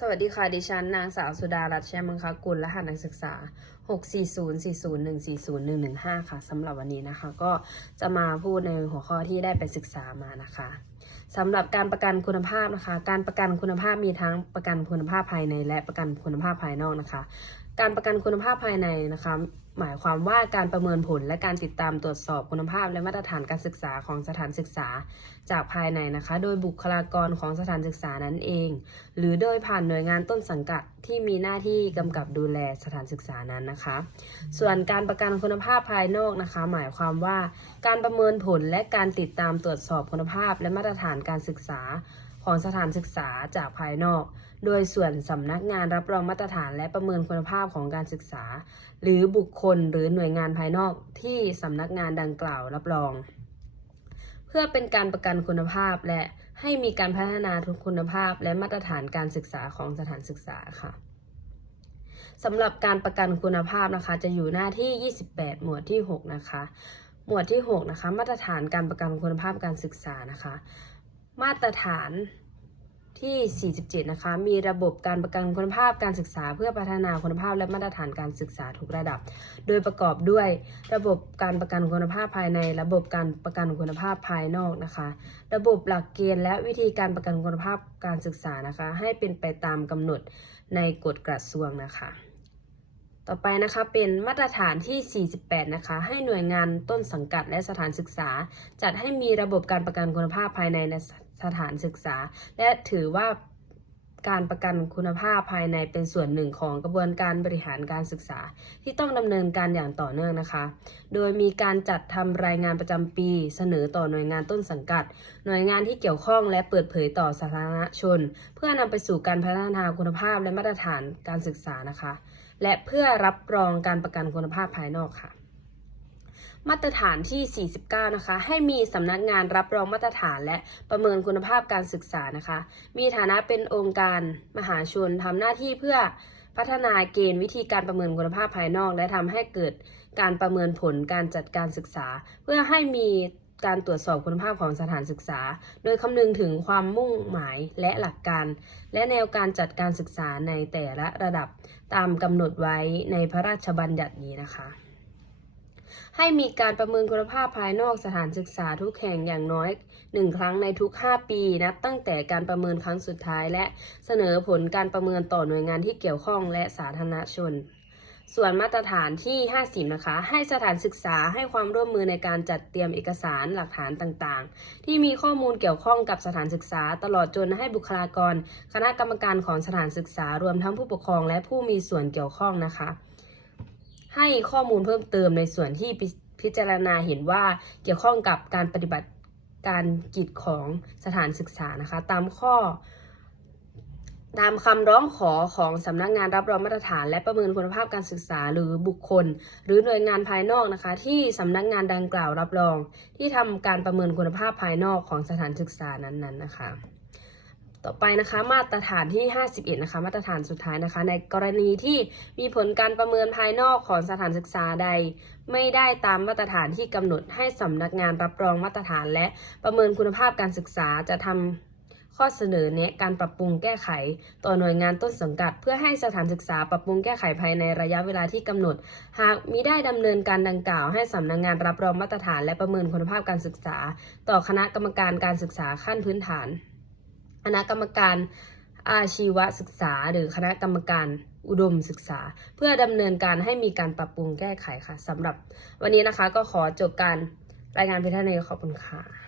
สวัสดีค่ะ ดิฉันนางสาวสุดารัตน์แชมังคกุลรหัสนักศึกษา 64040140115 ค่ะสำหรับวันนี้นะคะ ก็จะมาพูดในหัวข้อที่ได้ไปศึกษามานะคะสำหรับการประกันคุณภาพนะคะ การประกันคุณภาพมีทั้งประกันคุณภาพภายใน และประกันคุณภาพภายนอกนะคะ การประกันคุณภาพภายในนะคะ หมายความว่าการประเมินผลและการติดตามตรวจสอบคุณภาพ และมาตรฐานการศึกษาของสถานศึกษาจากภายในนะคะ โดยบุคลากรของสถานศึกษานั้นเอง หรือโดยผ่านหน่วยงานต้นสังกัดที่มีหน้าที่กำกับดูแลสถานศึกษานั้นนะคะส่วนการประกันคุณภาพภายนอกนะคะ หมายความว่าการประเมินผลและการติดตามตรวจสอบคุณภาพ และมาตรฐานการศึกษาของสถานศึกษาจากภายนอก โดยส่วนสำนักงานรับรองมาตรฐานและประเมินคุณภาพของการศึกษา หรือบุคคลหรือหน่วยงานภายนอกที่สำนักงานดังกล่าวรับรอง เพื่อเป็นการประกันคุณภาพและให้มีการพัฒนาทุกคุณภาพและมาตรฐานการศึกษาของสถานศึกษาค่ะ สำหรับการประกันคุณภาพนะคะ จะอยู่หน้าที่ 28 หมวดที่ 6 นะคะ หมวดที่ 6 นะคะ มาตรฐานการประกันคุณภาพการศึกษานะคะ มาตรฐานที่ 47 นะคะ มีระบบการประกันคุณภาพการศึกษา เพื่อพัฒนาคุณภาพและมาตรฐานการศึกษาทุกระดับ โดยประกอบด้วยระบบการประกันคุณภาพภายใน ระบบการประกันคุณภาพภายนอกนะคะ ระบบหลักเกณฑ์และวิธีการประกันคุณภาพการศึกษานะคะ ให้เป็นไปตามกำหนดในกฎกระทรวงนะคะ ต่อไปนะคะเป็นมาตรฐานที่ 48 นะคะ ให้หน่วยงานต้นสังกัดและสถานศึกษา จัดให้มีระบบการประกันคุณภาพภายในสถานศึกษา และถือว่าการประกันคุณภาพภายในเป็นส่วนหนึ่งของกระบวนการบริหารการศึกษา ที่ต้องดำเนินการอย่างต่อเนื่องนะคะ โดยมีการจัดทำรายงานประจำปี เสนอต่อหน่วยงานต้นสังกัด หน่วยงานที่เกี่ยวข้องและเปิดเผยต่อสาธารณชน เพื่อนำไปสู่การพัฒนาคุณภาพและมาตรฐานการศึกษานะคะ และเพื่อรับรองการประกันคุณภาพภายนอกค่ะ มาตรฐานที่ 49 นะคะ ให้มีสำนักงานรับรองมาตรฐานและประเมินคุณภาพการศึกษานะคะ มีฐานะเป็นองค์การมหาชนทำหน้าที่เพื่อพัฒนาเกณฑ์วิธีการประเมินคุณภาพภายนอก และทำให้เกิดการประเมินผลการจัดการศึกษา เพื่อให้มี การตรวจสอบคุณภาพของสถานศึกษา โดยคำนึงถึงความมุ่งหมายและหลักการ และแนวการจัดการศึกษาในแต่ละระดับตามกำหนดไว้ในพระราชบัญญัตินี้นะคะ ให้มีการประเมินคุณภาพภายนอกสถานศึกษาทุกแห่งอย่างน้อย1ครั้งในทุก 5 ปีนับตั้งแต่การประเมินครั้งสุดท้ายและเสนอผลการประเมินต่อหน่วยงานที่เกี่ยวข้องและสาธารณชน ส่วนมาตรฐานที่ 50 นะคะ ให้สถานศึกษาให้ความร่วมมือในการจัดเตรียมเอกสารหลักฐานต่างๆ ที่มีข้อมูลเกี่ยวข้องกับสถานศึกษา ตลอดจนให้บุคลากร คณะกรรมการของสถานศึกษารวมทั้งผู้ปกครองและผู้มีส่วนเกี่ยวข้องนะคะ ให้ข้อมูลเพิ่มเติมในส่วนที่พิพจารณาเห็นว่าเกี่ยวข้องกับการปฏิบัติการกิจของสถานศึกษานะคะ ตามข้อ ตามคำร้องขอของสำนักงานรับรองมาตรฐาน และประเมินคุณภาพการศึกษาหรือบุคคล หรือหน่วยงานภายนอกนะคะ ที่สำนักงานดังกล่าวรับรอง ที่ทำการประเมินคุณภาพภายนอกของสถานศึกษานั้นๆนะคะ ต่อไปนะคะมาตรฐานที่ 51 นะคะ มาตรฐานสุดท้ายนะคะ ในกรณีที่มีผลการประเมินภายนอกของสถานศึกษาใด ไม่ได้ตามมาตรฐานที่กำหนดให้สำนักงานรับรองมาตรฐาน และประเมินคุณภาพการศึกษาจะทำ ข้อเสนอแนะการปรับปรุงแก้ไข ต่อหน่วยงานต้นสังกัด เพื่อให้สถานศึกษาปรับปรุงแก้ไขภายในระยะเวลาที่กำหนด หากมิได้ดำเนินการดังกล่าว ให้สำนักงานรับรองมาตรฐานและประเมินคุณภาพการศึกษา ต่อคณะกรรมการการศึกษาขั้นพื้นฐาน คณะกรรมการอาชีวศึกษา หรือคณะกรรมการอุดมศึกษา เพื่อดำเนินการให้มีการปรับปรุงแก้ไขค่ะสำหรับวันนี้นะคะก็ขอจบการรายงานเพียงเท่านี้ขอบคุณค่ะ